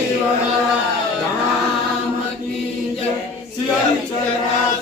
Shiva Ram Ki Jai